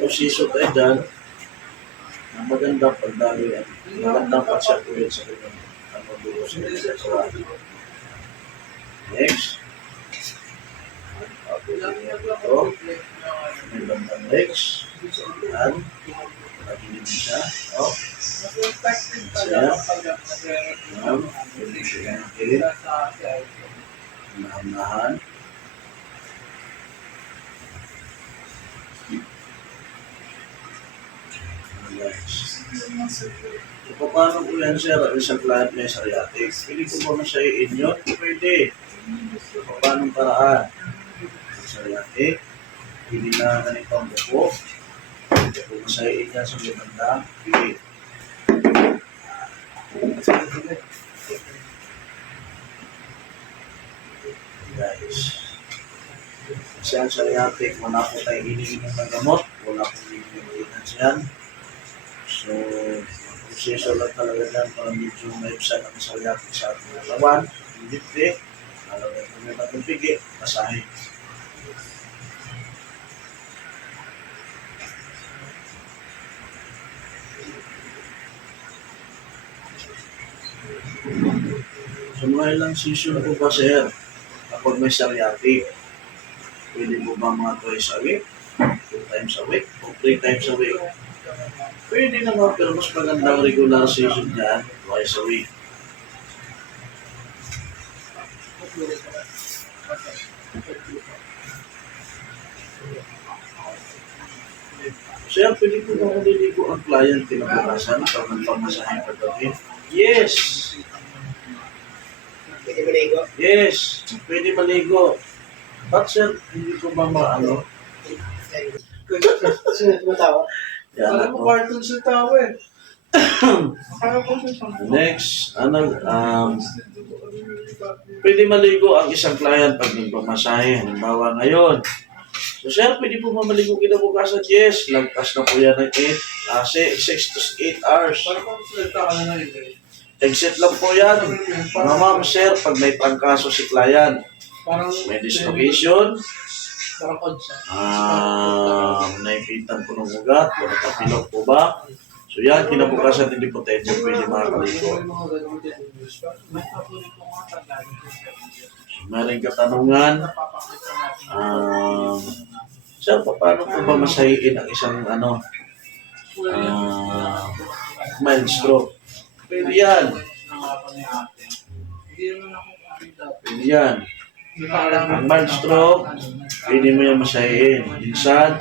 proseso tayo dyan na magandang pagdaloy at magandang pagsatuloy sa kanyang dulo sa kanyang. Next. Ito. May bandang next. Yan. Pagilid siya. O. Siya. Yan. Pwede siya ng kilid. Nahan-nahan. So, paano po yan, sir? Isang client may psoriatic. Pwede ko ba masayin yun? Pwede. So, paano paraan? Psoriatic. Pwede na ganito ang buko. Pwede ko masayin yan sa maganda. Pwede. Guys. Kasi ang psoriatic, wala po tayo iniinom ng gamot. Wala po iniinom yan. So, proseso lang talaga yan para medyo maibsan ang psoriatic sa ating katawan. Hindi rin. Talaga kung may matupigi, masahe. So, mga ilang session po ba, sir? Kapag may psoriatic, pwede po ba mga twice a week, 2 times a week, o 3 times a week? Pwede naman, pero mas magandang regular session dyan, twice a week. Sir, pwede po ba maliligo ang client kinabukasan pag nagpamasahin pagdating? Yes! Pwede maligo? Yes! Pwede maligo. But sir, hindi ko ba maano? Sunod mo tao? Yan Alam mo, ako. cartoon sa tao eh. Akala ko siya siyang Next, pwede maligo ang isang client pag nagpamasahe. Halimbawa ngayon. So sir, pwede po ba maligo kinabukasan? Yes, lagpas na po yan ng 6 to 8 hours. Parang kung salita ka na na yun eh. Exit lang po yan. Mga ma'am, sir, pag may trangkaso si client, Parang may dislocation, parang odd siya. naipitan po ng ugat, o nakapilok po ba? So yan, kinabukasan hindi po tayo dyan pwede makakaligo. May kapunin ko nga tagaling ko sa Maring katanungan, sir, paano po ba masahiin ang isang mild stroke? Pwede yan. Pwede yan. Ang mild stroke, pwede mo yan masahiin. Minsan,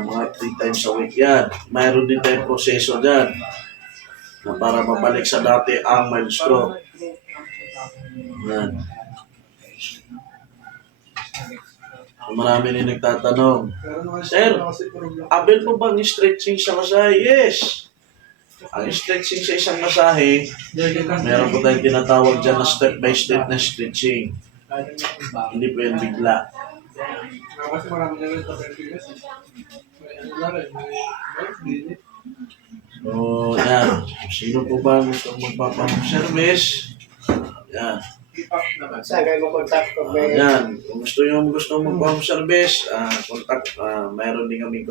mga 3 times a week yan. Mayroon din tayong proseso dyan na para mabalik sa dati ang mild stroke. Yan. So, marami rin nagtatanong, Sir, abel po bang stretching sa masahe? Yes! Ang stretching sa isang masahe, meron po tayong tinatawag dyan na step by step na stretching. Hindi po yan bigla. Kasi marami na rin sa Pilipinas eh. May ano na rin, may So, yan. Sino po ba gusto magpapang-service? Yan. Saan kayo mag-contact ko? Yan. Kung gusto magpapang-service, contact, mayroon din kami